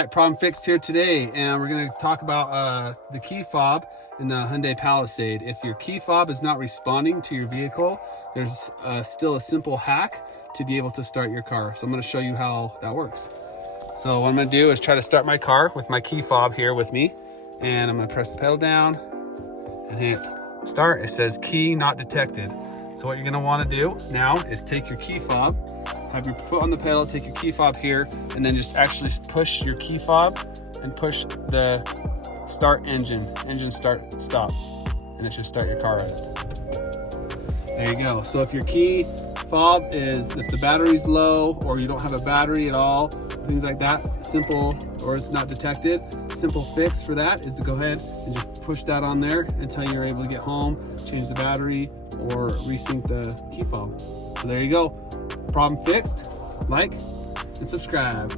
right, problem fixed here today, and we're going to talk about the key fob in the Hyundai Palisade. If your key fob is not responding to your vehicle, there's still a simple hack to be able to start your car. So I'm going to show you how that works. So what I'm going to do is try to start my car with my key fob here with me, and I'm going to press the pedal down and hit start. It says key not detected. So what you're going to want to do now is take your key fob, have your foot on the pedal, take your key fob here, and then just actually push your key fob and push the start engine start stop, and it should start your car up. There you go. So if your key fob is, if the battery's low or you don't have a battery at all, things like that, simple, or it's not detected, simple fix for that is to go ahead and just push that on there until you're able to get home, change the battery, or resync the key fob. So there you go. Problem fixed. Like and subscribe.